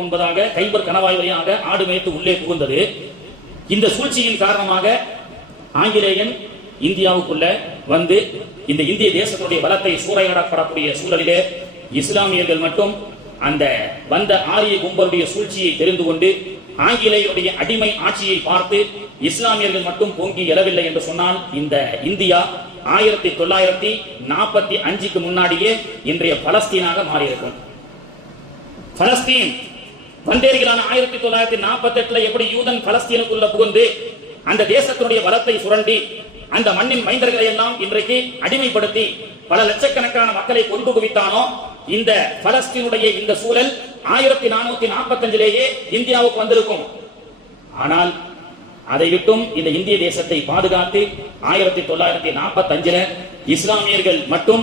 என்பதாக கைபர் கணவாய் வழியாக ஆடு மேய்த்து உள்ளே புகுந்தது. இந்த சூழ்ச்சியின் காரணமாக ஆங்கிலேயன் இந்தியாவுக்குள்ள வந்து இந்த இந்திய தேசத்துடைய பலத்தை சூறையாடப்படக்கூடிய சூழலிலே இஸ்லாமியர்கள் மட்டும் அந்த வந்த ஆரிய கும்பலுடைய சூழ்ச்சியை தெரிந்து கொண்டு ஆங்கிலேயருடைய அடிமை ஆட்சியை பார்த்து இஸ்லாமியர்கள் மட்டும் பொங்கி எழவில்லை என்று சொன்னால் இந்த இந்தியா ஆயிரத்தி தொள்ளாயிரத்தி நாற்பத்தி அஞ்சுக்கு முன்னாடியே இன்றைய பலஸ்தீனாக மாறியிருக்கும். பலஸ்தீன் வந்தேரிகளான ஆயிரத்தி தொள்ளாயிரத்தி நாற்பத்தி எட்டுல எப்படி யூதன் பலஸ்தீனுக்குள்ள புகுந்து அந்த தேசத்தினுடைய வளத்தை சுரண்டி அந்த மண்ணின் மைந்தர்களை எல்லாம் இன்றைக்கு அடிமைப்படுத்தி பல லட்சக்கணக்கான மக்களை கொண்டு குவித்தானோ இந்த பலஸ்தீனுடைய இந்த சூழல் ஆயிரத்தி நானூத்தி நாற்பத்தஞ்சிலேயே இந்தியாவுக்கு வந்திருக்கும். ஆனால் அதை விட்டும் இந்த இந்திய தேசத்தை பாதுகாத்து ஆயிரத்தி தொள்ளாயிரத்தி நாற்பத்தி அஞ்சுல இஸ்லாமியர்கள் மட்டும்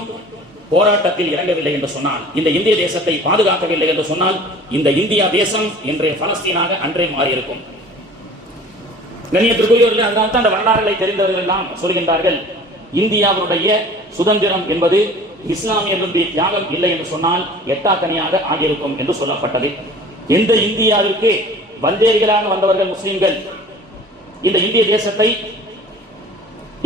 போராட்டத்தில் இறங்கவில்லை என்று சொன்னால் இந்த இந்திய தேசத்தை பாதுகாக்கவில்லை என்று சொன்னால் இந்த இந்தியா தேசம் இன்றைய பலஸ்தீனாக அன்றே மாறியிருக்கும். கண்ணியத்திற்குரியவர்கள் அதனால் தான் அந்த வரலாறுகளை தெரிந்தவர்கள் எல்லாம் சொல்கின்றார்கள் இந்தியாவுடைய சுதந்திரம் என்பது இஸ்லாமியர்களுடைய தியாகம் இல்லை என்று சொன்னால் எட்டாக்கனியாக ஆகியிருக்கும் என்று சொல்லப்பட்டது. எந்த இந்தியாவிற்கு வந்தேரிகளாக வந்தவர்கள் முஸ்லிம்கள் இந்த இந்திய தேசத்தை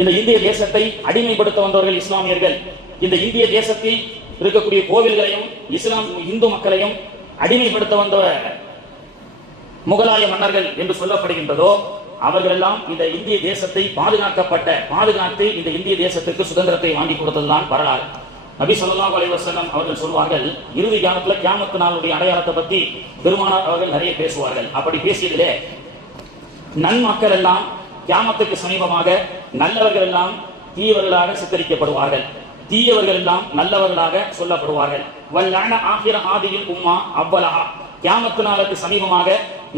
இந்த இந்திய தேசத்தை அடிமைப்படுத்த வந்தவர்கள் இஸ்லாமியர்கள் இந்த இந்திய தேசத்தில் இருக்கக்கூடிய கோவில்களையும் இஸ்லாம் இந்து மக்களையும் அடிமைப்படுத்த வந்த முகலாய மன்னர்கள் என்று சொல்லப்படுகின்றதோ அவர்கள் எல்லாம் இந்த இந்திய தேசத்தை பாதுகாக்கப்பட்ட பாதுகாத்து இந்த இந்திய தேசத்திற்கு சுதந்திரத்தை வாங்கி கொடுத்ததுதான் வரலாறு. நபி சொல்லா அலைவசனம் அவர்கள் சொல்வார்கள் இறுதி காலத்துல கியாமத்து நாளுடைய அடையாளத்தை பத்தி பெருமானார் அவர்கள் நிறைய பேசுவார்கள். அப்படி பேசியதிலே நன்மக்கள் எல்லாம் கியாமத்துக்கு சமீபமாக நல்லவர்கள் எல்லாம் தீவர்களாக சித்தரிக்கப்படுவார்கள். தீயவர்கள் எல்லாம் நல்லவர்களாக சொல்லப்படுவார்கள். வல்லான ஆகிர ஆதியில் உம்மா அவ்வலஹா தியாமத்து நாளுக்கு சமீபமாக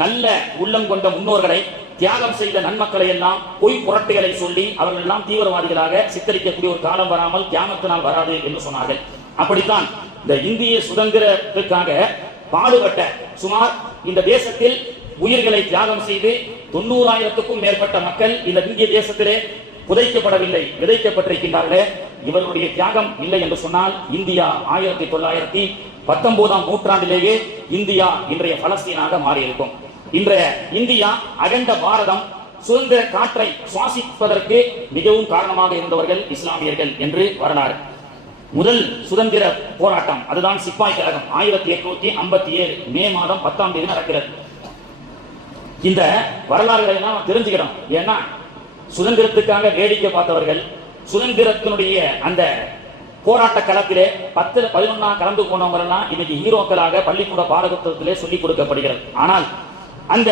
நல்ல உள்ளம் கொண்ட முன்னோர்களை தியாகம் செய்த நன்மக்களை எல்லாம் பொய் புரட்டுகளை சொல்லி அவர்கள் எல்லாம் தீவிரவாதிகளாக சித்தரிக்கக்கூடிய ஒரு காலம் வராமல் கியாமத்து நாள் வராது என்று சொன்னார்கள். அப்படித்தான் இந்த இந்திய சுதந்திரத்துக்காக பாடுபட்ட சுமார் இந்த தேசத்தில் உயிர்களை தியாகம் செய்து தொண்ணூறாயிரத்துக்கும் மேற்பட்ட மக்கள் இந்த இந்திய தேசத்திலே புதைக்கப்படவில்லை விதைக்கப்பட்டிருக்கின்றார்களே. இவர்களுடைய தியாகம் இல்லை என்று சொன்னால் இந்தியா ஆயிரத்தி தொள்ளாயிரத்தி பத்தொன்பதாம் நூற்றாண்டிலேயே இந்தியா இன்றைய பலஸ்தீனாக மாறியிருக்கும். இன்றைய இந்தியா அகண்ட பாரதம் சுதந்திர காற்றை சுவாசிப்பதற்கு மிகவும் காரணமாக இருந்தவர்கள் இஸ்லாமியர்கள் என்று வரலாறு. முதல் சுதந்திர போராட்டம் அதுதான் சிப்பாய் கழகம் ஆயிரத்தி எட்நூத்தி ஐம்பத்தி ஏழு மே மாதம் பத்தாம் தேதி நடக்கிறது. இந்த வரலாறுகளை எல்லாம் தெரிஞ்சுக்கிறோம் ஏன்னா சுதந்திரத்துக்காக வேடிக்கை பார்த்தவர்கள் சுதந்திரத்தினுடைய அந்த போராட்ட களத்திலே பத்து பதினொன்னா கலந்து போனவங்க எல்லாம் இன்னைக்கு ஹீரோக்களாக பள்ளிக்கூட பாடகத்திலே சொல்லிக் கொடுக்கப்படுகிறது. ஆனால் அந்த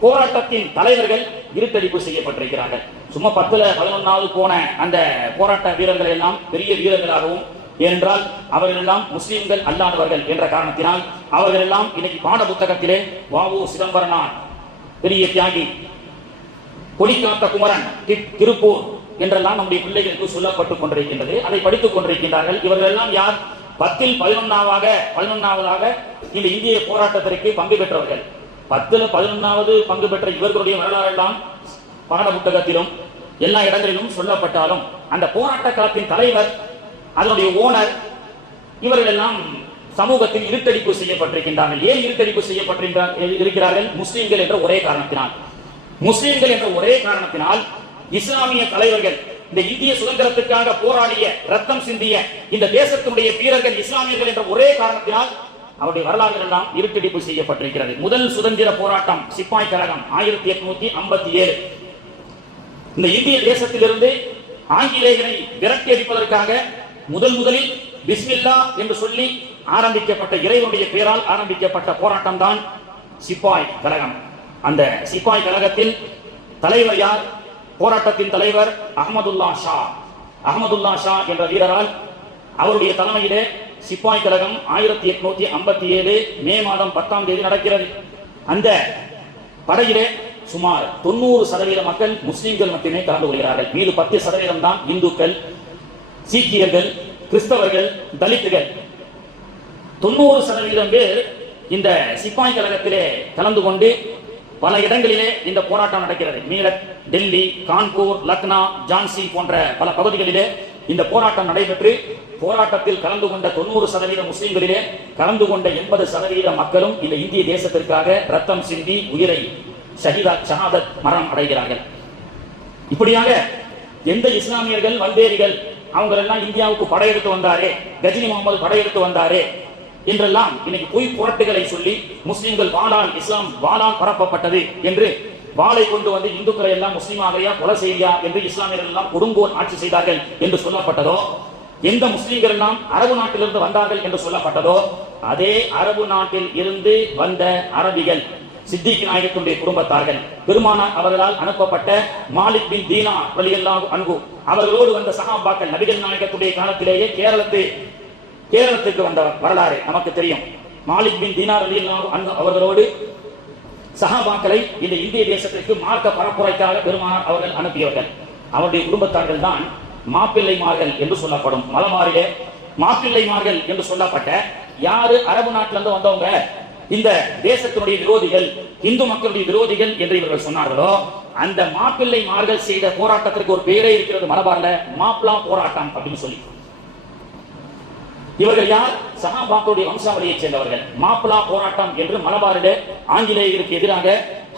போராட்டத்தின் தலைவர்கள் இருத்தடிப்பு செய்யப்பட்டிருக்கிறார்கள். சும்மா பத்துல பதினொன்னாவது போன அந்த போராட்ட வீரர்கள் எல்லாம் பெரிய வீரர்களாகவும் ஏனென்றால் அவர்கள் எல்லாம் முஸ்லிம்கள் அல்லாதவர்கள் என்ற காரணத்தினால் அவர்கள் எல்லாம் இன்னைக்கு பாட புத்தகத்திலே வாவு சிதம்பரனார் பெரிய தியாகி கொடிக்காத்த குமரன் தி- திருப்பூர் என்றெல்லாம் நம்முடைய பிள்ளைகளுக்கு சொல்லப்பட்டுக் கொண்டிருக்கின்றது. அதை படித்துக் கொண்டிருக்கின்றார்கள். இவர்கள் எல்லாம் யார்? பத்தில் பதினொன்னாவாக பதினொன்னாவதாக இந்த இந்திய போராட்டத்திற்கு பங்கு பெற்றவர்கள். பத்துல பதினொன்னாவது பங்கு பெற்ற இவர்களுடைய வரலாறு எல்லாம் பாட புத்தகத்திலும் எல்லா இடங்களிலும் சொல்லப்பட்டாலும் அந்த போராட்ட களத்தின் தலைவர் அதனுடைய ஓனர் இவர்கள் எல்லாம் சமூகத்தில் இருட்டடிப்பு செய்யப்பட்டிருக்கின்றார்கள். ஏன் இருட்டடிப்பு செய்யப்பட்டிருக்கிறார்கள் இருக்கிறார்கள்? முஸ்லிம்கள் என்ற ஒரே காரணத்தினால். முஸ்லிம்கள் என்ற ஒரே காரணத்தினால் இஸ்லாமிய தலைவர்கள் இந்த இந்திய சுதந்திரத்துக்காக போராடிய ரத்தம் சிந்திய இந்த தேசத்தினுடைய வீரர்கள் இஸ்லாமியர்கள் என்ற ஒரே காரணத்தினால் அவருடைய வரலாறு எல்லாம் இருட்டடிப்பு செய்யப்பட்டிருக்கிறது. முதல் சுதந்திர போராட்டம் சிப்பாய் கழகம் ஆயிரத்தி எட்நூத்தி ஐம்பத்தி ஏழு இந்த இந்திய தேசத்திலிருந்து ஆங்கிலேயரை விரட்டி அடிப்பதற்காக முதல் முதலில் பிஸ்மில்லா என்று சொல்லி ஆரம்பிக்கப்பட்ட இறைவனுடைய பெயரால் ஆரம்பிக்கப்பட்ட போராட்டம் தான் சிப்பாய் கழகம். அந்த சிப்பாய் கழகத்தில் தலைவர் யார்? போராட்டத்தின் தலைவர் அகமதுல்லா ஷா. அகமதுல்லா ஷா என்ற வீரரால் அவருடைய தலைமையிலே சிப்பாய் கழகம் ஆயிரத்தி எட்நூத்தி ஐம்பத்தி ஏழு மே மாதம் பத்தாம் தேதி நடக்கிறது. அந்த படையிலே சுமார் தொண்ணூறு சதவீத மக்கள் முஸ்லிம்கள் மட்டுமே கலந்து கொள்கிறார்கள். மீது பத்து சதவீதம் தான் இந்துக்கள் சீக்கியர்கள் கிறிஸ்தவர்கள் தலித்துகள். தொண்ணூறு சதவீதம் பேர் இந்த சிப்பாய் கழகத்திலே கலந்து கொண்டு பல இடங்களிலே இந்த போராட்டம் நடக்கிறது. மீரட் டெல்லி கான்பூர் லக்னா ஜான்சி போன்ற பல பகுதிகளிலே இந்த போராட்டம் நடைபெற்று போராட்டத்தில் கலந்து கொண்ட தொண்ணூறு சதவீத முஸ்லிம்களிலே கலந்து கொண்ட எண்பது சதவீத மக்களும் இந்த இந்திய தேசத்திற்காக ரத்தம் சிந்தி உயிரை ஷஹீதா ஷஹாதத் மரணம் அடைகிறார்கள். இப்படியாக எந்த இஸ்லாமியர்கள் வல்வேரிகள் அவங்க எல்லாம் இந்தியாவுக்கு படையெடுத்து வந்தாரே கஜினி முகமது படையெடுத்து வந்தாரே என்றெல்லாம் இன்னைக்கு பொய் புரட்டுகளை சொல்லி முஸ்லிம்கள் வாழால் இஸ்லாம் வாழால் பரப்பப்பட்டது என்று வாளை கொண்டு வந்து இந்துக்களை எல்லாம் முஸ்லீமாகலையா கொலை செய்யா என்று இஸ்லாமியர்கள் எல்லாம் கொடுங்கோல் ஆட்சி செய்தார்கள் என்று சொல்லப்பட்டதோ எந்த முஸ்லீம்கள் எல்லாம் அரபு நாட்டிலிருந்து வந்தார்கள் என்று சொல்லப்பட்டதோ அதே அரபு நாட்டில் இருந்து வந்த அரபிகள் சித்திக் நாயகத்துடைய குடும்பத்தார்கள். பெருமானார் அவர்களால் அனுப்பப்பட்ட மாலிக் பின் தீனா வழியெல்லாம் அன்பு அவர்களோடு வந்த சகாபாக்கள் நபிகள் நாயகத்துடைய காலத்திலேயே கேரளத்து கேரளத்துக்கு வந்த வரலாறு நமக்கு தெரியும். மாலிக் பின் தீனார் வழியெல்லாம் அன்பு அவர்களோடு சஹாபாக்களை இந்த இந்திய தேசத்திற்கு மார்க்க பரப்புரைக்காக பெருமானார் அவர்கள் அனுப்பியவர்கள். அவருடைய குடும்பத்தார்கள் தான் மாப்பிள்ளைமார்கள் என்று சொல்லப்படும். மலமாரிலே மாப்பிள்ளைமார்கள் என்று சொல்லப்பட்ட யாரு அரபு நாட்டிலிருந்து வந்தவங்க? இந்த தேசத்தினுடைய விரோதிகள் இந்து மக்களுடைய விரோதிகள் என்று இவர்கள் சொன்னார்களோ அந்த மாப்பிள்ளைமார்கள் செய்த போராட்டத்திற்கு ஒரு பேரே இருக்கிறது மலபாரில் மாப்பிளா போராட்டம் அப்படின்னு சொல்லி. இவர்கள் யார்? சஹாபாக்களுடைய வம்சாவளியைச் சேர்ந்தவர்கள். மாப்பிளா போராட்டம் என்று மலபாரிலே ஆங்கிலேயருக்கு எதிராக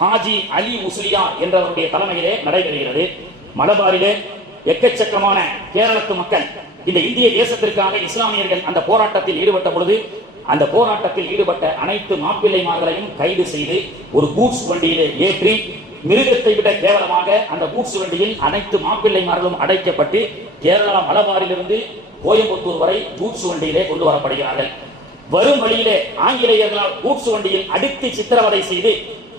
ஹாஜி அலி முஸ்லியா என்றவருடைய தலைமையிலே நடைபெறுகிறது. மலபாரிலே எக்கச்சக்கமான கேரளத்து மக்கள் இந்த இந்திய தேசத்திற்காக இஸ்லாமியர்கள் அந்த போராட்டத்தில் ஈடுபட்ட பொழுது அந்த போராட்டத்தில் ஈடுபட்ட அனைத்து மாப்பிள்ளைமார்களையும் கைது செய்து ஒரு பூட்ஸ் வண்டியிலே ஏற்றி மிருகத்தை விட கேவலமாக அந்த பூட்ஸ் வண்டியில் அனைத்து மாப்பிள்ளைமார்களும் அடைக்கப்பட்டு கேரளா மலபாரிலிருந்து கோயம்புத்தூர் வரை கூட்ஸ் வண்டியிலே கொண்டு வரப்படுகிறார்கள். வரும் வழியிலே ஆங்கிலேயர்களால் கூட்ஸ் வண்டியில் அடித்து சித்திரவதை செய்து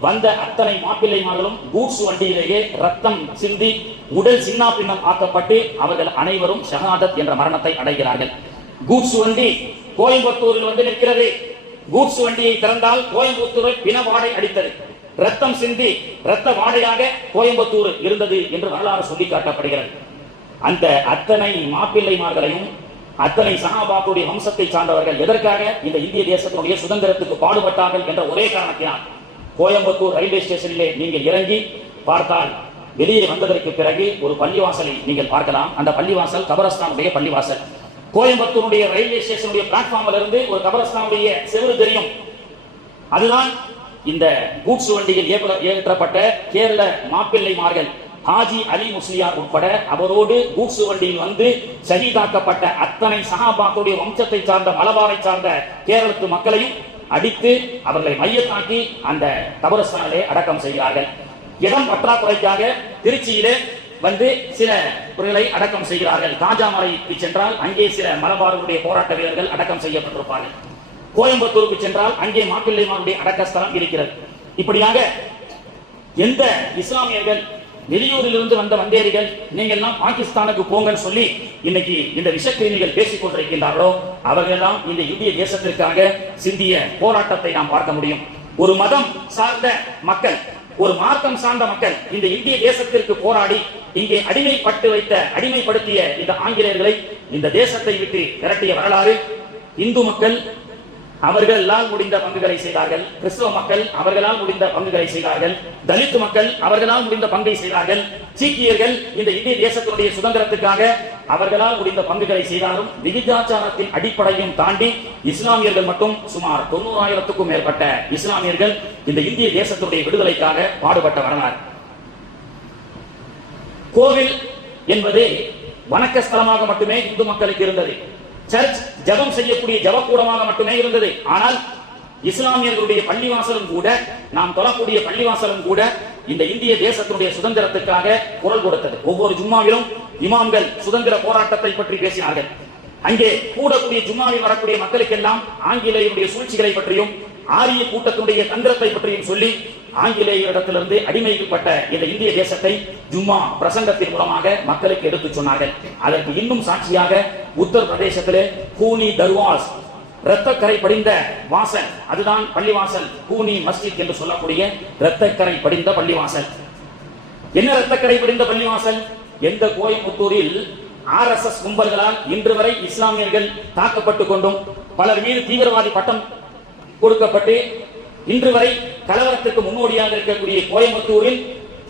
வந்த அத்தனை மாப்பிள்ளைமார்களும் கூட்ஸ் வண்டியிலேயே ரத்தம் சிந்தி உடல் சின்னா பின்னம் ஆக்கப்பட்டு அவர்கள் அனைவரும் ஷஹாதத் என்ற மரணத்தை அடைகிறார்கள். கூட்ஸ் வண்டி கோயம்புத்தூரில் வந்து நிற்கிறது. கூட்ஸ் வண்டியை திறந்தால் கோயம்புத்தூரை பிணவாடை அடித்தது. ரத்தம் சிந்தி ரத்த வாடையாக கோயம்புத்தூர் இருந்தது என்று வரலாறு சொல்லி காட்டப்படுகிறது. அந்த அத்தனை மாப்பிள்ளைமார்களையும் அத்தனை சகாபாத்துடைய வம்சத்தை சார்ந்தவர்கள் எதற்காக இந்த இந்திய தேசத்தினுடைய சுதந்திரத்துக்கு பாடுபட்டார்கள் என்ற ஒரே காரணத்தினால் கோயம்புத்தூர் ரயில்வே ஸ்டேஷனிலே நீங்கள் இறங்கி பார்த்தால் வெளியே வந்ததற்கு பிறகு ஒரு பள்ளிவாசலை நீங்கள் பார்க்கலாம். அந்த பள்ளிவாசல் கபரஸ்தானுடைய பள்ளிவாசல். கோயம்புத்தூருடைய ரயில்வே ஸ்டேஷனுடைய பிளாட்ஃபார்ம்ல இருந்து ஒரு கபரஸ்தானுடைய செவரு தெரியும். அதுதான் இந்த கூட்ஸ் வண்டியில் ஏற்றப்பட்ட கேரள மாப்பிள்ளைமார்கள். ஹாஜி அலி முஸ்லியார் உட்பட அவரோடு கூசு வண்டியில் வந்து ஷஹீதாக்கப்பட்ட அத்தனை சஹாபாக்களுடைய வம்சத்தை சார்ந்த மலபாரை சார்ந்த கேரளத்து மக்களையும் அடித்து அவர்களை மையத்தாக்கி அந்த கபரஸ்தானிலே அடக்கம் செய்கிறார்கள். இடம் பற்றாக்குறைக்காக திருச்சியிலே வந்து சில பொருள்களை அடக்கம் செய்கிறார்கள். காஜாமலைக்கு சென்றால் அங்கே சில மலபாருடைய போராட்ட வீரர்கள் அடக்கம் செய்யப்பட்டிருப்பார்கள். கோயம்புத்தூருக்கு சென்றால் அங்கே மாப்பிள்ளைமாருடைய அடக்கஸ்தலம் இருக்கிறது. இப்படியாக எந்த இஸ்லாமியர்கள் வெளியூரிலிருந்து வந்த வந்தேரிகள் நீங்க எல்லாம் பாகிஸ்தானுக்கு போங்கன்னு சொல்லி இன்னைக்கு இந்த விஷக்கிருமிகள் பேசிக் கொண்டிருக்கின்றார்களோ அவர்களெல்லாம் இந்த இந்திய தேசத்திற்காக சிந்திய போராட்டத்தை நாம் பார்க்க முடியும். ஒரு மதம் சார்ந்த மக்கள் ஒரு மார்க்கம் சார்ந்த மக்கள் இந்த இந்திய தேசத்திற்கு போராடி இங்கே அடிமைப்பட்டு வைத்த அடிமைப்படுத்திய இந்த ஆங்கிலேயர்களை இந்த தேசத்தை விட்டு விரட்டிய வரலாறு இந்து மக்கள் அவர்களால் முடிந்த பங்குகளை செய்தார்கள். கிறிஸ்தவ மக்கள் அவர்களால் முடிந்த பங்குகளை செய்தார்கள். தலித் மக்கள் அவர்களால் முடிந்த பங்கை செய்தார்கள். சீக்கியர்கள் இந்த இந்திய தேசத்தினுடைய சுதந்திரத்துக்காக அவர்களால் முடிந்த பங்குகளை செய்தாலும் விகிதாச்சாரத்தின் அடிப்படையும் தாண்டி இஸ்லாமியர்கள் மட்டும் சுமார் தொண்ணூறாயிரத்துக்கும் மேற்பட்ட இஸ்லாமியர்கள் இந்த இந்திய தேசத்துடைய விடுதலைக்காக பாடுபட்ட வரலாறு. கோவில் என்பது வணக்க ஸ்தலமாக மட்டுமே இந்து மக்களுக்கு இருந்தது. சர்ச் ஜெபம் செய்யக்கூடிய ஜபக்கூடமாக மட்டுமே இருந்தது. ஆனால் இஸ்லாமியர்களுடைய பள்ளிவாசலும் கூட நாம் தொழக்கூடிய பள்ளிவாசலும் கூட இந்த இந்திய தேசத்தினுடைய சுதந்திரத்துக்காக குரல் கொடுத்தது. ஒவ்வொரு ஜும்மாவிலும் இமாம்கள் சுதந்திர போராட்டத்தை பற்றி பேசினார்கள். அங்கே கூடக்கூடிய ஜும்மாவில் வரக்கூடிய மக்களுக்கெல்லாம் ஆங்கிலேயருடைய சூழ்ச்சிகளை பற்றியும் ஆரிய கூட்டத்தினுடைய தந்திரத்தை பற்றியும் சொல்லி ஆங்கிலேயரிடத்திலிருந்து அடிமைப்பட்ட இந்த இந்திய தேசத்தை ஜும்மா பிரசங்கத்தின் மூலமாக மக்களுக்கு எடுத்துச் சொன்னார்கள். அதற்கு இன்னும் சாட்சியாக உத்தரப்பிரதேசத்திலே கூனி தர்வாஸ் இரத்தக்கரை படிந்த வாசல் அதுதான் பள்ளிவாசல் கூனி மஸ்ஜித் என்று சொல்லக்கூடிய இரத்தக்கரை படிந்த பள்ளிவாசல். என்ன இரத்தக்கரை படிந்த பள்ளிவாசல்? எந்த கோயம்புத்தூரில் ஆர்எஸ்எஸ் கும்பல்களால் இன்று வரை இஸ்லாமியர்கள் தாக்கப்பட்டுக் கொண்டும் பலர் மீது தீவிரவாதி பட்டம் கொடுக்கப்பட்டு இன்று வரை கலவரத்திற்கு முன்னோடியாக இருக்கக்கூடிய கோயம்புத்தூரில்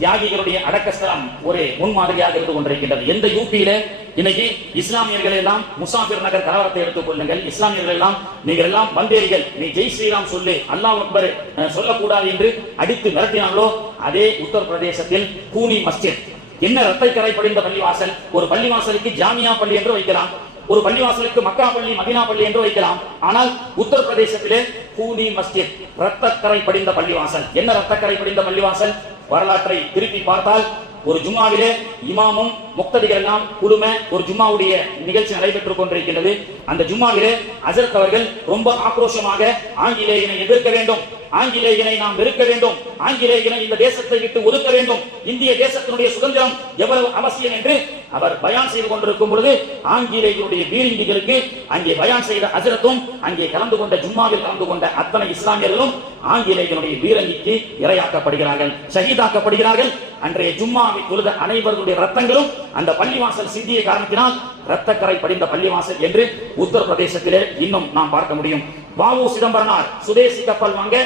தியாகிகளுடைய அடக்கஸ்தலம் ஒரு முன்மாதிரியாக இருந்து கொண்டிருக்கின்றது. எந்த யூபியில இன்னைக்கு இஸ்லாமியர்கள் எல்லாம் முசாஃபிர் நகர் கலவரத்தை எடுத்துக் கொள்ளுங்கள். இஸ்லாமியர்கள் எல்லாம் நீங்கள் எல்லாம் வந்தேரிகள் நீ ஜெய் ஸ்ரீராம் சொல்லு அல்லாஹ் அக்பர் சொல்லக்கூடாது என்று அடித்து மிரட்டினாங்களோ அதே உத்தரப்பிரதேசத்தில் கூனி மஸ்ஜித். என்ன ரத்தை கரை படிந்த பள்ளிவாசல்? ஒரு பள்ளிவாசலுக்கு ஜாமியா பள்ளி என்று வைக்கலாம். ஒரு பள்ளிவாசலுக்கு மக்கா பள்ளி மதினா பள்ளி என்று வைக்கலாம் ஆனால் உத்தரப்பிரதேசத்திலே பூனி மஸ்ஜித் ரத்தக்கரை படிந்த பள்ளிவாசல். என்ன ரத்தக்கரை படிந்த பள்ளிவாசல்? வரலாற்றை திருப்பி பார்த்தால் ஒரு ஜும்மாவிலே இமாமும் முக்ததிகள் எல்லாம் குழும ஒரு ஜும்மாவுடைய நிகழ்ச்சி நடைபெற்றுக் கொண்டிருக்கின்றது. அந்த ஜும்மாவிலே அசரத் அவர்கள் ரொம்ப ஆக்ரோஷமாக ஆங்கிலேயனை எதிர்க்க வேண்டும். ஆங்கிலேயனை நாம் வெறுக்க வேண்டும். ஆங்கிலேயனை இந்த தேசத்தை விட்டு ஒதுக்க வேண்டும். இந்திய தேசத்தினுடைய சுதந்திரம் எவ்வளவு அவசியம் என்று அவர் பயான் செய்து கொண்டிருக்கும் பொழுது ஆங்கிலேயருடைய வீரிந்திகளுக்கு அங்கே பயான் செய்த அசரத்தும் அங்கே கலந்து கொண்ட ஜும்மாவில் கலந்து கொண்ட அத்தனை இஸ்லாமியர்களும் ஆங்கிலேயனுடைய பீரங்கிக்கு இரையாக்கப்படுகிறார்கள் ஷஹீதாக்கப்படுகிறார்கள். அன்றைய ஜும்மாவை தொழுத அனைவருடைய ரத்தங்களும் அந்த பள்ளிவாசல் சிந்திய காரணத்தினால் ரத்தக்கரை படிந்த பள்ளிவாசல் என்று உத்தரப்பிரதேசத்திலே இன்னும் நாம் பார்க்க முடியும். பாபு சிதம்பரனார் சுதேசி கப்பல் வாங்க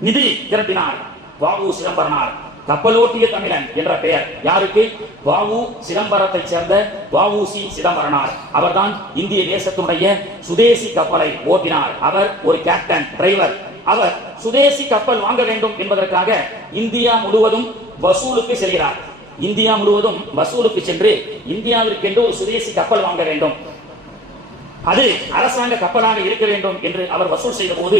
நிதி திரட்டினார். பாபு சிதம்பரனார் கப்பலோட்டிய தமிழன் என்ற பெயர். யாருக்கு? வாவு சிதம்பரத்தை சேர்ந்த வாவுசி சிதம்பரனார். அவர்தான் இந்திய தேசத்தினுடைய சுதேசி கப்பலை ஓட்டினார். அவர் ஒரு கேப்டன் டிரைவர் அவர் சுதேசி கப்பல் வாங்க வேண்டும் என்பதற்காக இந்தியா முழுவதும் வசூலுக்கு செல்கிறார். இந்தியா முழுவதும் வசூலுக்கு சென்று இந்தியாவிற்கென்று ஒரு சுதேசி கப்பல் வாங்க வேண்டும். அது அரசாங்க கப்பலாக இருக்க வேண்டும் என்று அவர் வசூல் செய்த போது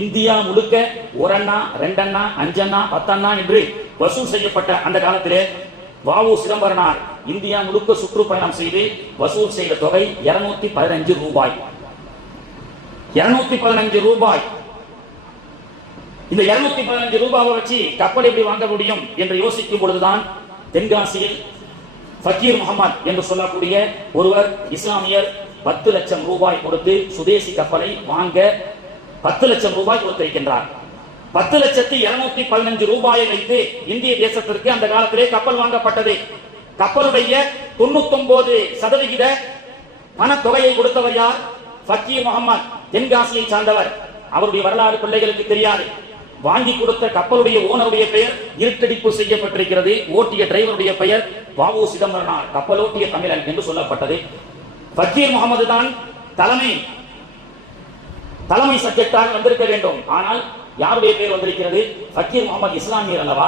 இந்தியா முழுக்க ஒரண்ணா ரெண்டண்ணா அஞ்சண்ணா பத்தண்ணா என்று வசூல் செய்யப்பட்ட அந்த காலத்திலே வாவு சிதம்பரனார் இந்தியா முழுக்க சுற்றுப்பயணம் செய்து வசூல் செய்த தொகை இருநூத்தி பதினஞ்சு ரூபாய். இருநூத்தி பதினஞ்சு ரூபாய். இந்த இருநூத்தி பதினஞ்சு ரூபாவை வச்சு கப்பல் எப்படி வாங்க முடியும் என்று யோசிக்கும் பொழுதுதான் தென்காசியில் ஃபக்கீர் முகமது என்று சொல்லக்கூடிய ஒருவர் இஸ்லாமியர் பத்து லட்சம் ரூபாய் கொடுத்து சுதேசி கப்பலை வாங்க பத்து லட்சம் ரூபாய் கொடுத்திருக்கின்றார். பத்து லட்சத்தி இருநூத்தி பதினஞ்சு ரூபாயை வைத்து இந்திய தேசத்திற்கு அந்த காலத்திலே கப்பல் வாங்கப்பட்டது. கப்பலுடைய தொண்ணூத்தி சதவிகித பணத்தொகையை கொடுத்தவர் யார்? ஃபக்கீர் முகமது தென்காசியை சார்ந்தவர். அவருடைய வரலாறு பிள்ளைகளுக்கு தெரியாது. வாங்கி கொடுத்த கப்பலுடைய ஓனருடைய பெயர் இருட்டடிப்பு செய்யப்பட்டிருக்கிறது. ஓட்டிய டிரைவருடைய பெயர் வாவு சிதம்பரனார். கப்பலோட்டிய தமிழன் என்று சொல்லப்பட்டது. பக்கீர் முகமது தான் தலைமை தலைமை சப்ஜெக்டாக வந்திருக்க வேண்டும். ஆனால் யாருடைய பெயர் வந்திருக்கிறது? ஃபக்கீர் முகமது இஸ்லாமியர் அல்லவா?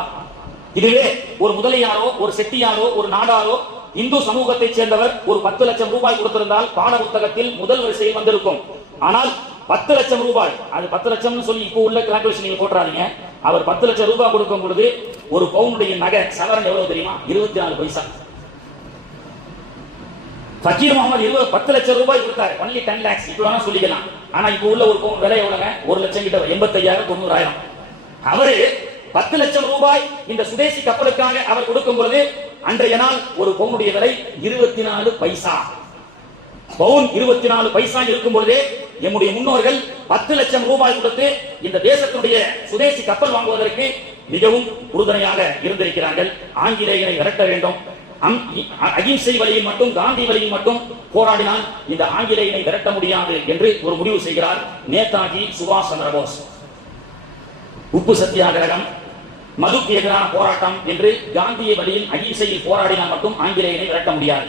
இதுவே ஒரு முதலியாரோ ஒரு செட்டியாரோ ஒரு நாடாரோ இந்து சமூகத்தைச் சேர்ந்தவர் ஒரு பத்து லட்சம் ரூபாய் கொடுத்திருந்தால் பாட புத்தகத்தில் முதல் வரிசையில் வந்திருக்கும். ஆனால் பத்து லட்சம் ரூபாய். அது பத்து லட்சம்னு சொல்லி இப்போ உள்ள கால்குலேஷன் நீங்க போட்டுறாதீங்க. அவர் பத்து லட்சம் ரூபாய் கொடுக்கும் பொழுது ஒரு பவுனுடைய நகை சவரன் எவ்வளவு தெரியுமா? இருபத்தி நாலு பைசா. ஃபக்கீர் முகமது இருபது பத்து லட்சம் ரூபாய் கொடுத்தாரு. ஒன்லி டென் லேக்ஸ் இப்போ வேணா சொல்லிக்கலாம். ஆனா இப்போ உள்ள ஒரு பவுன் விலை எவ்வளவுங்க? ஒரு லட்சம் கிட்ட எண்பத்தையாயிரம் தொண்ணூறாயிரம். அவரு பத்து லட்சம் ரூபாய் இந்த சுதேசி கப்பலுக்காக அவர் கொடுக்கும் பொழுது அன்றைய நாள் ஒரு பவுனுடைய விலை இருபத்தி நாலு பைசா. பவுன் இருபத்தி நாலு பைசா இருக்கும் பொழுதே எம்முடைய முன்னோர்கள் பத்து லட்சம் ரூபாய் கொடுத்து இந்த தேசத்தினுடைய சுதேசி கப்பல் வாங்குவதற்கு மிகவும் உறுதுணையாக இருந்திருக்கிறார்கள். ஆங்கிலேயரை விரட்ட வேண்டும். அகிம்சை வழியில் மட்டும் காந்தி வழியில் மட்டும் போராடினால் இந்த ஆங்கிலேயனை விரட்ட முடியாது என்று ஒரு முடிவு செய்கிறார் நேதாஜி சுபாஷ் சந்திர போஸ். உப்பு சத்தியாகிரகம் மதுக்கு எதிரான போராட்டம் என்று காந்திய வழியில் அகிம்சையில் போராடினால் மட்டும் ஆங்கிலேயனை விரட்ட முடியாது.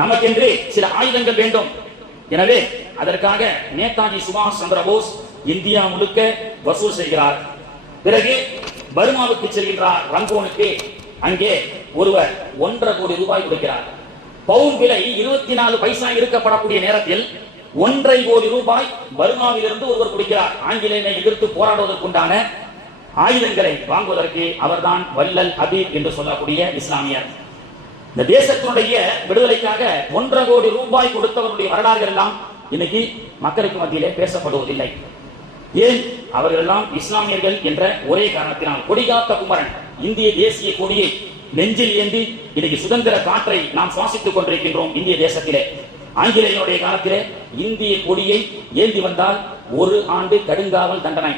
நமக்கென்று சில ஆயுதங்கள் வேண்டும். எனவே அதற்காக நேதாஜி சுபாஷ் சந்திர போஸ் இந்தியா முழுக்க வசூல் செய்கிறார். பிறகு பர்மாவுக்கு செல்கின்றார் ரங்கோனுக்கு. அங்கே ஒருவர் ஒன்றரை கோடி ரூபாய் கொடுக்கிறார். பவுன் விலை இருபத்தி நாலு பைசா இருக்கப்படக்கூடிய நேரத்தில் ஒன்றரை கோடி ரூபாய் பர்மாவிலிருந்து ஒருவர் கொடுக்கிறார். ஆங்கிலேயனை எதிர்த்து போராடுவதற்குண்டான ஆயுதங்களை வாங்குவதற்கு அவர்தான் வல்லல் அபீர் என்று சொல்லக்கூடிய இஸ்லாமியர். இந்த தேசத்தினுடைய விடுதலைக்காக ஒன்றரை கோடி ரூபாய் கொடுத்தவருடைய வரலாறுகள் எல்லாம் இன்னைக்கு மக்களுக்கு மத்தியிலே பேசப்படுவதில்லை. ஏன்? அவர்கள் எல்லாம் இஸ்லாமியர்கள் என்ற ஒரே காரணத்தினால். கொடிகாத்த குமரன் இந்திய தேசிய கொடியை நெஞ்சில் ஏந்தி இன்னைக்கு சுதந்திர காற்றை நாம் சுவாசித்துக் கொண்டிருக்கின்றோம் இந்திய தேசத்திலே. ஆங்கிலேயனுடைய காலத்திலே இந்திய கொடியை ஏந்தி வந்தால் ஒரு ஆண்டு கடுங்காவல் தண்டனை.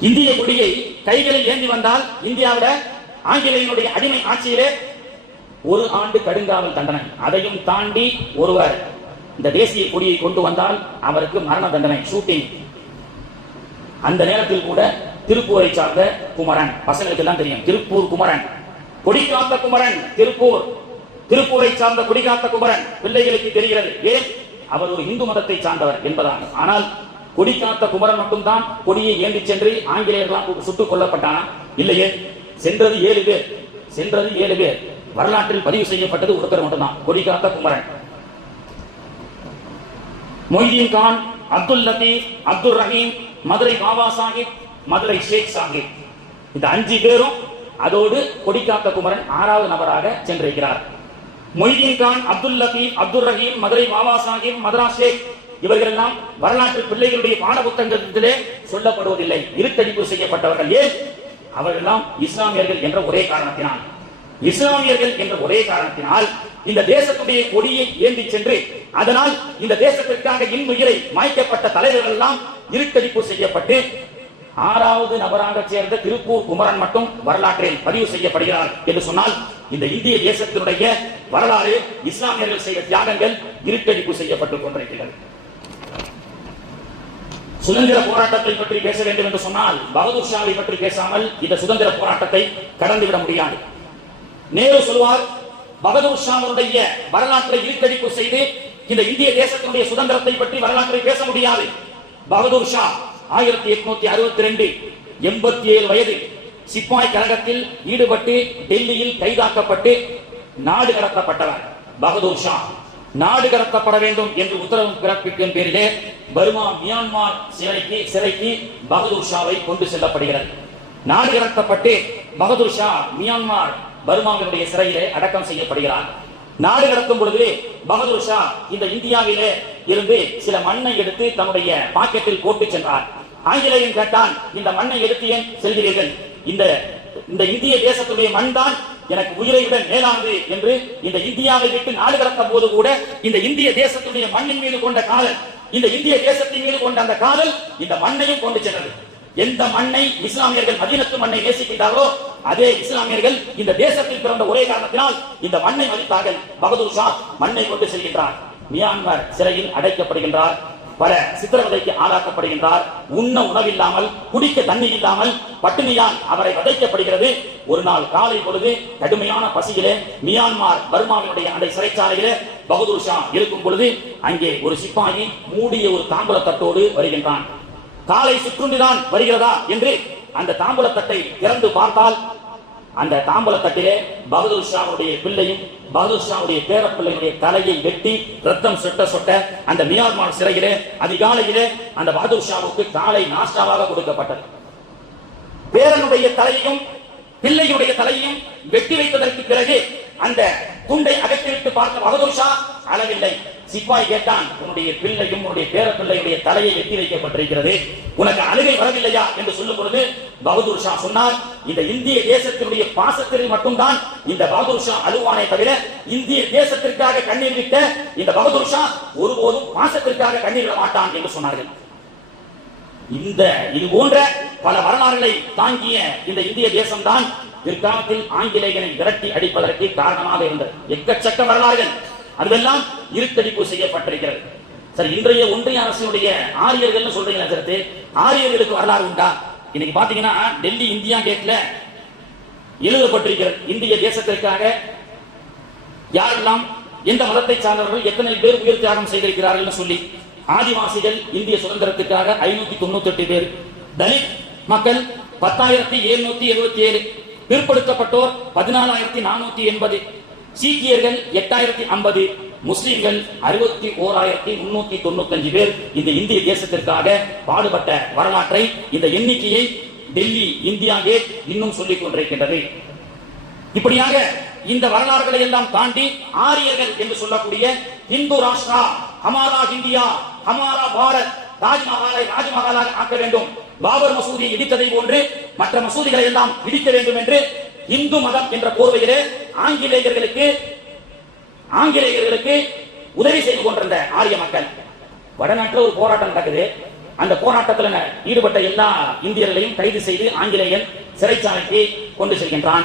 இந்திய கொடியை கைகளில் ஏந்தி வந்தால் இந்தியாவிட ஆங்கிலேயனுடைய அடிமை ஆட்சியிலே ஒரு ஆண்டு கடுங்காவல் தண்டனை. அதையும் தாண்டி ஒருவர் இந்த தேசிய கொடியை கொண்டு வந்தால் அவருக்கு மரண தண்டனை ஷூட்டிங் அந்த நேரத்தில் கூட திருப்பூரை சார்ந்த குமரன் பசங்களுக்கு எல்லாம் தெரியும். திருப்பூர் குமரன். கொடிகாத்த குமரன் திருப்பூர். திருப்பூரை சார்ந்த கொடிகாத்த குமரன் பிள்ளைகளுக்கு தெரிகிறது. ஏன்? அவர் ஒரு இந்து மதத்தை சார்ந்தவர் என்பதாக ஆனால் கொடிகாத்த குமரன் மட்டும்தான் கொடியை ஏந்தி சென்று ஆங்கிலேயர்களால் சுட்டுக் கொல்லப்பட்டானா? இல்லையே. சென்றது ஏழு பேர். சென்றது ஏழு பேர். வரலாற்றில் பதிவு செய்யப்பட்டது ஒருத்தர் மட்டும்தான். கொடிகாத்த குமரன். மொய்தீன் கான் அப்துல் லத்தீப் அப்துல் ரஹீம் மதுரை பாபா சாஹிப் மதுரை ஷேக் சாஹிப். இந்த அஞ்சு பேரும் அதோடு கொடிக்காத்த குமரன் ஆறாவது நபராக சென்றிருக்கிறார். மொய்தீன் கான் அப்துல் லத்தீப் அப்துல் ரஹீம் மதுரை பாபா சாஹிப் மதுரா ஷேக் இவர்கள் எல்லாம் வரலாற்று பிள்ளைகளுடைய பாட புத்தகத்திலே சொல்லப்படுவதில்லை. இருத்தடிப்பு செய்யப்பட்டவர்கள் ஏன்? அவர்களெல்லாம் இஸ்லாமியர்கள் என்ற ஒரே காரணத்தினால். இஸ்லாமியர்கள் என்ற ஒரே காரணத்தினால் இந்த தேசத்துடைய கொடியை ஏந்தி சென்று அதனால் இந்த தேசத்திற்காக இன்னுயிரை மாய்க்கப்பட்ட தலைவர்கள் எல்லாம் இருட்டடிப்பு செய்யப்பட்டு ஆறாவது நபராக சேர்ந்த திருப்பூர் குமரன் மட்டும் வரலாற்றில் பதிவு செய்யப்படுகிறார் என்று சொன்னால் இந்த இந்திய தேசத்தினுடைய வரலாறு இஸ்லாமியர்கள் செய்த தியாகங்கள் இருட்டடிப்பு செய்யப்பட்டுக் கொண்டிருக்கிறது சுதந்திர போராட்டத்தை பற்றி பேச வேண்டும் என்று சொன்னால் பகதூர் ஷாவை பற்றி பேசாமல் இந்த சுதந்திர போராட்டத்தை கடந்துவிட முடியாது. நேரு சொல்வார் பகதூர் ஷாவுடைய வரலாற்றை இழுத்தடிப்பு செய்து இந்த இந்திய தேசத்தினுடைய சுதந்திரத்தை பற்றி வரலாற்றை பேச முடியாது. பகதூர் ஷா ஆயிரத்தி எட்நூத்தி அறுபத்தி ரெண்டு எண்பத்தி ஏழு வயது. சிப்பாய் கழகத்தில் ஈடுபட்டு டெல்லியில் கைதாக்கப்பட்டு நாடு கடத்தப்பட்டவர் பகதூர் ஷா. நாடு கடத்தப்பட வேண்டும் என்று உத்தரவு பிறப்பிக்கும் பேரிலே பர்மா மியான்மார் சிறைக்கு சிறைக்கு பகதூர் ஷாவை கொண்டு செல்லப்படுகிறது. நாடு கடத்தப்பட்டு பகதூர் ஷா மியான்மார் பர்மாவினுடைய சிறையிலே அடக்கம் செய்யப்படுகிறார் நாடு கடத்தும் பொழுது பகதூர் ஷா இந்த இந்தியாவிலே இருந்து சில மண்ணை எடுத்து தன்னுடைய பாக்கெட்டில் போட்டு சென்றார். ஆங்கிலேயன் கேட்டான் இந்த மண்ணை எடுத்து ஏன் செல்கிறீர்கள்? இந்த இந்த இந்திய தேசத்துடைய மண் தான் எனக்கு உயிரை விட மேலானது என்று இந்த இந்தியாவை விட்டு நாடு கடத்த போது கூட இந்த இந்திய தேசத்துடைய மண்ணின் மீது கொண்ட காதல் இந்த இந்திய தேசத்தின் மீது கொண்ட அந்த காதல் இந்த மண்ணையும் கொண்டு சென்றது. எந்த மண்ணை இஸ்லாமியர்கள் மதினத்து மண்ணை நேசிக்கின்றார்களோ அதே இஸ்லாமியர்கள் இந்த தேசத்தில் பிறந்த ஒரே காரணத்தினால் இந்த மண்ணை மதித்தார்கள். பகதூர் ஷா மண்ணை கொண்டு செல்கின்றார். மியான்மர் சிறையில் அடைக்கப்படுகின்றார். பல சித்திரவதைக்கு ஆளாக்கப்படுகின்றார். உண்ண உணவில்லாமல் குடிக்க தண்ணி இல்லாமல் பட்டினியால் அவரை வதைக்கப்படுகிறது. ஒரு நாள் காலை பொழுது கடுமையான பசியிலே மியான்மார் பர்மாவினுடைய அந்த சிறைச்சாலையிலே பகதூர் ஷா இருக்கும் பொழுது அங்கே ஒரு சிப்பாயி மூடிய ஒரு தாம்பூல தட்டோடு வருகின்றான். காலை சுற்றுண்டுதான் வருகிறதா என்று அந்த தாம்பூலத்தட்டை திறந்து பார்த்தால் அந்த தாம்பூலத்தட்டிலே பகதூர் ஷாவுடைய பிள்ளையும் பகதூர் ஷாவுடைய பேரப்பிள்ளையுடைய தலையை வெட்டி ரத்தம் சொட்ட சொட்ட அந்த மியான்மார் சிறையிலே அதிகாலையிலே அந்த பகதூர் ஷாவுக்கு காலை நாஷ்டாவாக கொடுக்கப்பட்டது. பேரனுடைய தலையையும் பிள்ளையுடைய தலையையும் வெட்டி வைத்ததற்கு பிறகு அந்த துண்டை அகற்றிவிட்டு பார்த்த பகதூர் ஷா அளவில்லை சிப்பாய் கேட்டான் உன்னுடைய பிள்ளையும் உன்னுடைய பேரப்பிள்ளையுடைய தலையை வெட்டி வைக்கப்பட்டிருக்கிறது. உனக்கு அழுகை வரவில்லையா? என்று சொல்லும் பொழுது பகதூர் ஷா சொன்னார் இந்த இந்திய தேசத்தினுடைய பாசத்தில் மட்டும்தான் இந்த பகதூர் ஷா அழுவானே தவிர இந்திய தேசத்திற்காக கண்ணீர் விட்ட இந்த பகதூர் ஷா ஒருபோதும் பாசத்திற்காக கண்ணீர் விட மாட்டான் என்று சொன்னார்கள். இந்த இது போன்ற பல வரலாறுகளை தாங்கிய இந்த இந்திய தேசம்தான் பிற்காலத்தில் ஆங்கிலேயனை விரட்டி அடிப்பதற்கு காரணமாக இருந்தது. எக்கச்சக்க வரலாறுகள். அதுவெல்லாம் இருட்டடிப்பு செய்யப்பட்டிருக்கிறது. சரி இன்றைய ஒன்றிய அரசினுடைய ஆரியர்கள் சொல்றீங்களா சரத்து ஆரியர்களுக்கு வரலாறு உண்டா? இன்னைக்கு பாத்தீங்கன்னா டெல்லி இந்தியா கேட்ல எழுதப்பட்டிருக்கிறது. இந்திய தேசத்திற்காக யாரெல்லாம் எந்த மதத்தை சார்ந்தவர்கள் எத்தனை பேர் உயிர் தியாகம் செய்திருக்கிறார்கள் சொல்லி ஆதிவாசிகள் இந்திய சுதந்திரத்துக்காக ஐநூத்தி தொண்ணூத்தி எட்டு பேர் தலித் மக்கள் பத்தாயிரத்தி எழுநூத்தி எழுபத்தி ஏழு பிற்படுத்தப்பட்டோர் பதினாலாயிரத்தி நானூத்தி எண்பது சீக்கியர்கள் எட்டாயிரத்தி ஐம்பது முஸ்லிம்கள் அறுபத்தி ஓராயிரத்தி முன்னூத்தி தொண்ணூத்தஞ்சு பேர் இந்த இந்திய தேசத்திற்காக பாடுபட்ட வரலாற்றை இந்த எண்ணிக்கையை டெல்லி இந்தியா கேட் இன்னும் சொல்லிக் கொண்டிருக்கின்றது. இப்படியாக இந்த வரலாறுகளை எல்லாம் தாண்டி ஆரியர்கள் என்று சொல்லக்கூடிய இந்து ராஷ்டிரா ஹமாரா இந்தியா ஹமாரா பாரத் தாஜ்மஹாலை ராஜ்மஹாலாக ஆக்க வேண்டும். பாபர் மசூதியை இடித்ததை போன்று மற்ற மசூதிகளை எல்லாம் இடிக்க வேண்டும் என்று இந்து மதம் என்ற போர்வையிலே ஆங்கிலேயர்களுக்கு ஆங்கிலேயர்களுக்கு உதவி செய்து கொண்டிருந்த ஆரிய மக்கள். வடநாட்டில் ஒரு போராட்டம் நடக்குது. அந்த போராட்டத்தில் ஈடுபட்ட எல்லா இந்தியர்களையும் கைது செய்து ஆங்கிலேயன் சிறைச்சாலைக்கு கொண்டு செல்கின்றான்.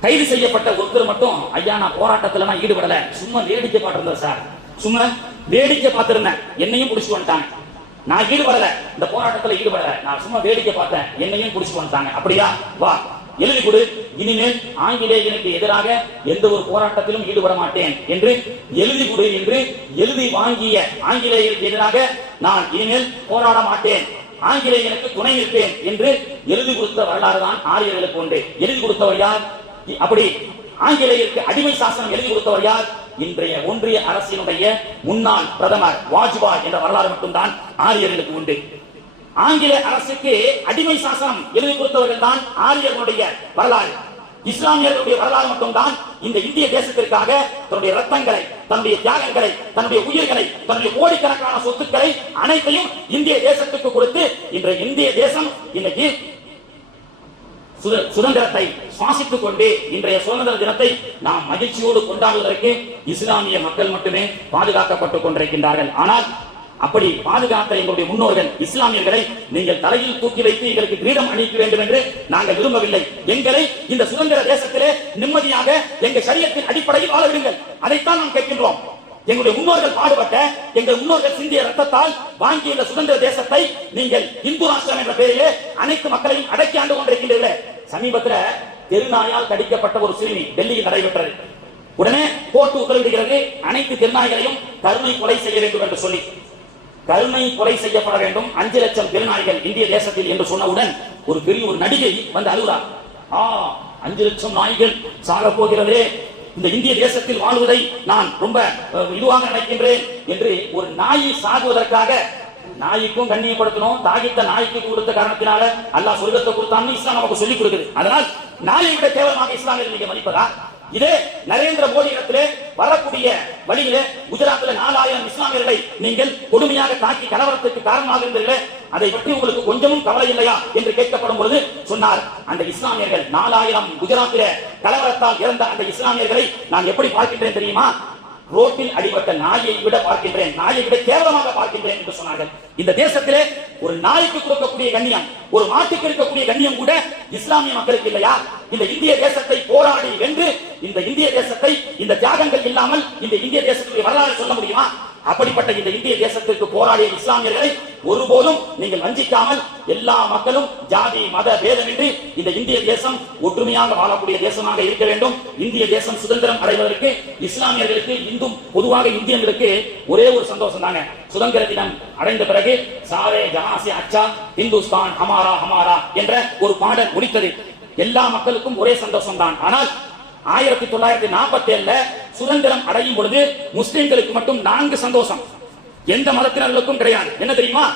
கைது செய்யப்பட்ட ஒருத்தர் மட்டும் ஐயா நான் போராட்டத்துல நான் ஈடுபடல. சும்மா வேடிக்கை பார்த்திருந்தேன் சார். சும்மா வேடிக்கை பார்த்திருந்தேன். என்னையும் பிடிச்சி வந்துட்டாங்க. நான் ஈடுபடல. இந்த போராட்டத்தில் ஈடுபடல. நான் சும்மா வேடிக்கை பார்த்தேன். என்னையும் பிடிச்சி வந்துட்டாங்க. அப்படியா? வா. எழுதி கொடு. இனிமேல் ஆங்கிலேயனுக்கு எதிராக எந்த ஒரு போராட்டத்திலும் ஈடுபட மாட்டேன் என்று எழுதி கொடு என்று எழுதி வாங்கிய ஆங்கிலேயருக்கு எதிராக நான் இனிமேல் போராட மாட்டேன். ஆங்கிலேயனுக்கு துணை நிற்பேன் என்று எழுதி கொடுத்த வரலாறு தான் ஆரியர்களுக்கு உண்டு எழுதி கொடுத்தவர் யார்? அப்படி ஆங்கிலேயருக்கு அடிமை சாசனம் எழுதி கொடுத்தவர் யார்? இன்றைய ஒன்றிய அரசினுடைய முன்னாள் பிரதமர் வாஜ்பாய் என்ற வரலாறு மட்டும்தான் ஆரியர்களுக்கு உண்டு. ஆங்கில அரசுக்கு அடிமை சாசனம் எழுதி கொடுத்தவர்கள் தான் ஆரியர்களுடைய வரலாறு. இஸ்லாமியர்களுடைய வரலாறு மட்டும்தான் இந்த இந்திய தேசத்திற்காக தன்னுடைய ரத்தங்களை தன்னுடைய தியாகங்களை தன்னுடைய உயிர்களை தன்னுடைய கோடிக்கணக்கான சொத்துக்களை அனைத்தையும் இந்திய தேசத்துக்கு கொடுத்து இன்றைய இந்திய தேசம் இன்னைக்கு சுத- சுதந்திரத்தை சுவாசித்துக் கொண்டு இன்றைய சுதந்திர தினத்தை நாம் மகிழ்ச்சியோடு கொண்டாடுவதற்கு இஸ்லாமிய மக்கள் மட்டுமே பாதுகாக்கப்பட்டுக் கொண்டிருக்கின்றார்கள். ஆனால் அப்படி பாதுகாத்த எங்களுடைய முன்னோர்கள் இஸ்லாமியர்களை நீங்கள் தலையில் தூக்கி வைத்து எங்களுக்கு கிரீடம் அணிவிக்க வேண்டும் என்று நாங்கள் விரும்பவில்லை. எங்களை இந்த சுதந்திர தேசத்திலே நிம்மதியாக எங்கள் சரியத்தின் அடிப்படையில் வாழ விடுங்கள். அதைத்தான் நாம் கேட்கின்றோம். எங்களுடைய முன்னோர்கள் பாடுபட்ட எங்கள் முன்னோர்கள் சிந்திய ரத்தத்தால் வாங்கிய இந்த சுதந்திர தேசத்தை நீங்கள் இந்து ராஷ்டிரம் என்ற பெயரிலே அனைத்து மக்களையும் அடக்கி ஆண்டு கொண்டிருக்கின்றீர்களே. சமீபத்துல தெருநாயால் கடிக்கப்பட்ட ஒரு சிறுமி டெல்லியில் நடைபெற்றது. உடனே கோர்ட் உத்தரவிடுகிறது அனைத்து தெருநாய்களையும் கருணை கொலை செய்ய வேண்டும் என்று சொல்லி. கருணை கொலை செய்யப்பட வேண்டும். அஞ்சு லட்சம் தெருநாய்கள் இந்திய தேசத்தில் என்று சொன்னவுடன் ஒரு பெரிய ஒரு நடிகை வந்து அழுகிறார் ஆ அஞ்சு லட்சம் நாய்கள் சாக போகிறதே. இந்த இந்திய தேசத்தில் வாழ்வதை நான் ரொம்ப இதுவாக நினைக்கின்றேன் என்று ஒரு நாயை சாகுவதற்காக நாய்க்கும் கண்ணியப்படுத்தணும் தாகித்த நாய்க்கு கொடுத்த காரணத்தினால அல்லாஹ் சொர்க்கத்தை கொடுத்தான்னு இஸ்லாம் நமக்கு சொல்லிக் கொடுக்குது. அதனால் நாயை விட கேவலமாக இஸ்லாமியர் நீங்க மதிப்பதா? இதே நரேந்திர மோடி இடத்திலே வரக்கூடிய வழியிலே குஜராத்தில் நாலாயிரம் இஸ்லாமியர்களை நீங்கள் கொடுமையாக தாக்கி கலவரத்துக்கு காரணமாக இருந்தீர்களே அதை பற்றி உங்களுக்கு கொஞ்சமும் கவலை இல்லையா என்று கேட்கப்படும் பொழுது சொன்னார் அந்த இஸ்லாமியர்கள் நாலாயிரம் குஜராத்தில கலவரத்தால் இறந்த அந்த இஸ்லாமியர்களை நான் எப்படி பார்க்கின்றேன் தெரியுமா? ரோட்டில் அடிபட்ட நாயை விட பார்க்கின்றேன். நாயை விட கேவலமாக பார்க்கின்றேன் என்று சொன்னார்கள். இந்த தேசத்திலே ஒரு நாய்க்கு கொடுக்கக்கூடிய கண்ணியம் ஒரு மாட்டுக்கு இருக்கக்கூடிய கண்ணியம் கூட இஸ்லாமிய மக்களுக்கு இல்லையா? இந்த இந்திய தேசத்தை போராடி வென்று இந்த இந்திய தேசத்தை இந்த தியாகங்கள் இல்லாமல் இந்த இந்திய தேசத்துடைய வரலாறு சொல்ல முடியுமா? அப்படிப்பட்ட இந்த இந்திய தேசத்திற்கு போராடிய இஸ்லாமியர்களை ஒருபோதும் நீங்கள் வஞ்சிக்காமல் எல்லா மக்களும் ஜாதி மத பேதமின்றி இந்த இந்திய தேசம் ஒற்றுமையாக வாழக்கூடிய தேசமாக இருக்க வேண்டும். இந்திய தேசம் சுதந்திரம் அடைவதற்கு இஸ்லாமியர்களுக்கு இந்தும் பொதுவாக இந்தியர்களுக்கு ஒரே ஒரு சந்தோஷம் தாங்க. சுதந்திர தினம் அடைந்த பிறகு சாரே ஜஹாசி அச்சா இந்துஸ்தான் ஹமாரா ஹமாரா என்ற ஒரு பாடல் முடித்தது. எல்லா மக்களுக்கும் ஒரே சந்தோஷம் தான் ஆனால் ஆயிரத்தி தொள்ளாயிரத்தி நாற்பத்தி ஏழுல சுதந்திரம் அடையும் பொழுது முஸ்லிம்களுக்கு மட்டும் நான்கு சந்தோஷம். எந்த மதத்தினர்களுக்கும் கிடையாது. என்ன தெரியுமா?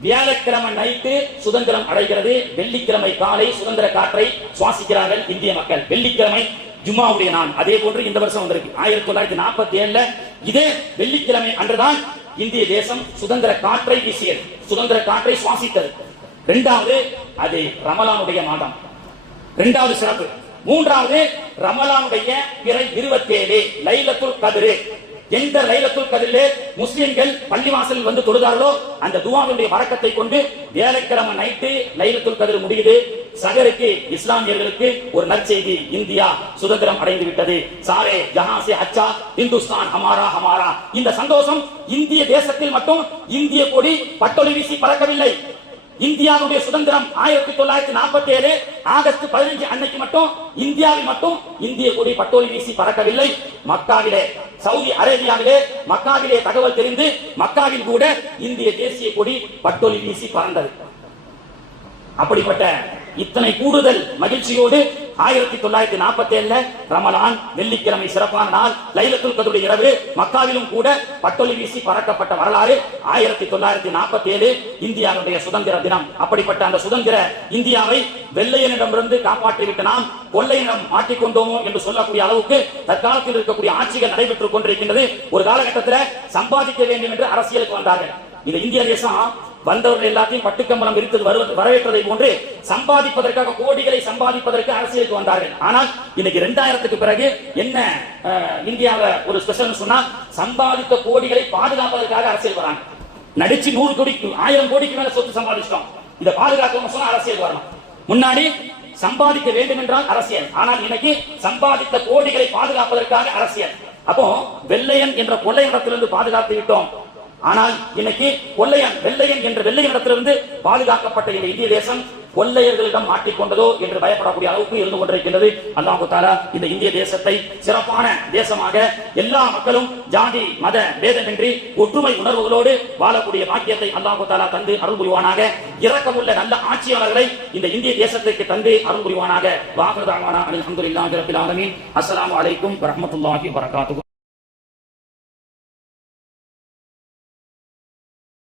வியாழக்கிழமை நைட்டு சுதந்திரம் அடைகிறது. வெள்ளிக்கிழமை காலை சுதந்திர காற்றை சுவாசிக்கிறார்கள் இந்திய மக்கள். வெள்ளிக்கிழமை ஜும்மாவுடைய நாள். அதே போன்று இந்த வருஷம் வந்திருக்கு. ஆயிரத்தி தொள்ளாயிரத்தி நாற்பத்தி ஏழுல இதே வெள்ளிக்கிழமை அன்றுதான் இந்திய தேசம் சுதந்திர காற்றை வீசியது. சுதந்திர காற்றை சுவாசித்தது. இரண்டாவது அது ரமலானுடைய மாதம். இரண்டாவது சிறப்பு. மூன்றாவது ரமலானுடைய பிறை இருபத்தேழு லைலத்துல் கதிரு. எந்த லைலத்துல் கதிரிலே முஸ்லிம்கள் பள்ளிவாசல் வந்து தொழுதார்களோ அந்த துவாவினுடைய வழக்கத்தை கொண்டு வியாழக்கிழமை நைட்டு லைலத்துல் கதிர் முடியுது. சகருக்கு இஸ்லாமியர்களுக்கு ஒரு நற்செய்தி இந்தியா சுதந்திரம் அடைந்து விட்டது. சாரே ஜஹாசே அச்சா இந்துஸ்தான் ஹமாரா ஹமாரா. இந்த சந்தோஷம் இந்திய தேசத்தில் மட்டும் இந்திய கொடி பட்டொலி வீசி பறக்கவில்லை. இந்தியாவுடைய சுதந்திரம் ஆயிரத்தி தொள்ளாயிரத்தி நாற்பத்தி ஏழு ஆகஸ்ட் பதினஞ்சு அன்னைக்கு மட்டும் இந்தியாவில் மட்டும் இந்திய கொடி பட்டோலி வீசி பறக்கவில்லை. மக்காவிலே சவுதி அரேபியாவிலே மக்காவிலே தகவல் தெரிந்து மக்காவில் கூட இந்திய தேசிய கொடி பட்டோலி வீசி பறந்தது. அப்படிப்பட்ட இத்தனை கூடுதல் மகிழ்ச்சியோடு ஆயிரத்தி தொள்ளாயிரத்தி நாற்பத்தி ஏழுல ரமலான் வெள்ளிக்கிழமை சிறப்பான நாள் லைலத்துல் கதுடைய இரவு மக்காவிலும் கூட பட்டொலி வீசி பறக்கப்பட்ட வரலாறு ஆயிரத்தி தொள்ளாயிரத்தி நாற்பத்தி ஏழு இந்தியாவுடைய சுதந்திர தினம். அப்படிப்பட்ட அந்த சுதந்திர இந்தியாவை வெள்ளையனிடமிருந்து காப்பாற்றிவிட்டு நாம் கொள்ளையிடம் மாட்டிக்கொண்டோமோ என்று சொல்லக்கூடிய அளவுக்கு தற்காலத்தில் இருக்கக்கூடிய ஆட்சிகள் நடைபெற்றுக் கொண்டிருக்கின்றது. ஒரு காலகட்டத்தில் சம்பாதிக்க வேண்டும் என்று அரசியலுக்கு வந்தார்கள். இந்த இந்திய தேசம் வந்தவர்கள் எல்லாத்தையும் பட்டுக்கம்பளம் விரித்தது வரவேற்றதை போன்று சம்பாதிப்பதற்காக கோடிகளை சம்பாதிப்பதற்கு அரசியலுக்கு வந்தார்கள். ஆனால் இன்னைக்கு ரெண்டாயிரத்துக்கு பிறகு என்ன அஹ், ஒரு ஸ்பெஷல் சொன்னா சம்பாதித்த கோடிகளை பாதுகாப்பதற்காக அரசியல் வராங்க. நடிச்சு நூறு கோடிக்கு ஆயிரம் கோடிக்கு மேல சொத்து சம்பாதிச்சிட்டோம். இதை பாதுகாக்கணும் சொன்னா அரசியல் வரணும். முன்னாடி சம்பாதிக்க வேண்டும் என்றால் அரசியல். ஆனால் இன்னைக்கு சம்பாதித்த கோடிகளை பாதுகாப்பதற்காக அரசியல். அப்போ வெள்ளையன் என்ற கொள்ளையனிடத்திலிருந்து பாதுகாத்து விட்டோம். ஆனால் இன்னைக்கு கொள்ளையன் வெள்ளையன் என்ற வெள்ளையனிடத்திலிருந்து பாதுகாக்கப்பட்ட இந்த இந்திய தேசம் கொள்ளையர்களிடம் மாட்டிக்கொண்டதோ என்று பயப்படக்கூடிய அளவுக்கு இருந்து கொண்டிருக்கின்றது. அல்லாஹு தாலா இந்த இந்திய தேசத்தை சிறப்பான தேசமாக எல்லா மக்களும் ஜாதி மத பேதமின்றி ஒற்றுமை உணர்வுகளோடு வாழக்கூடிய பாக்கியத்தை அல்லாஹு தாலா தந்து அருள் புரிவானாக. இறக்கமுள்ள நல்ல ஆட்சியாளர்களை இந்த இந்திய தேசத்திற்கு தந்து அருள் புரிவானாக. வாகதாவானா அல்ஹம்துலில்லாஹி ரப்பில் ஆலமீன். அஸ்ஸலாமு அலைக்கும் வரஹ்மத்துல்லாஹி வபரகாத்துஹு.